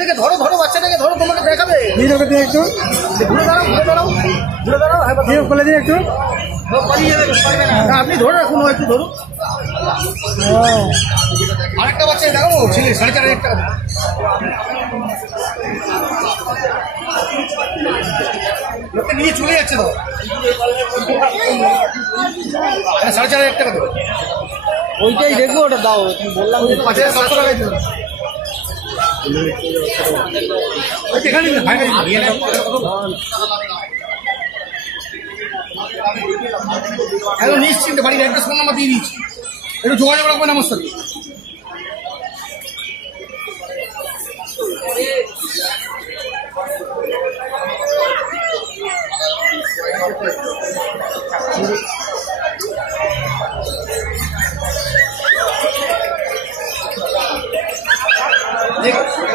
থেকে ধরো ধরো বাচ্চাটাকে ধরো তোমাকে দেখাবে একটু ঘুরে দাঁড়াও খুলে দিন একটু আপনি ধরে রাখুন একটু ধরুন আরেকটা বাচ্চা দেখাবো ছেলে 4,500 টাকা লোকে নিয়ে চলে যাচ্ছে তো 4,500 টাকা দেবো ওইটাই দেখবো ওটা দাও বললাম 5,700 টাকায় দেবো নিশ্চিন্তে বাড়ির অ্যাড্রেস ফোন নাম্বার দিয়ে দিচ্ছি একটু যোগাযোগ রাখবেন আমার সাথে ঠিক আছে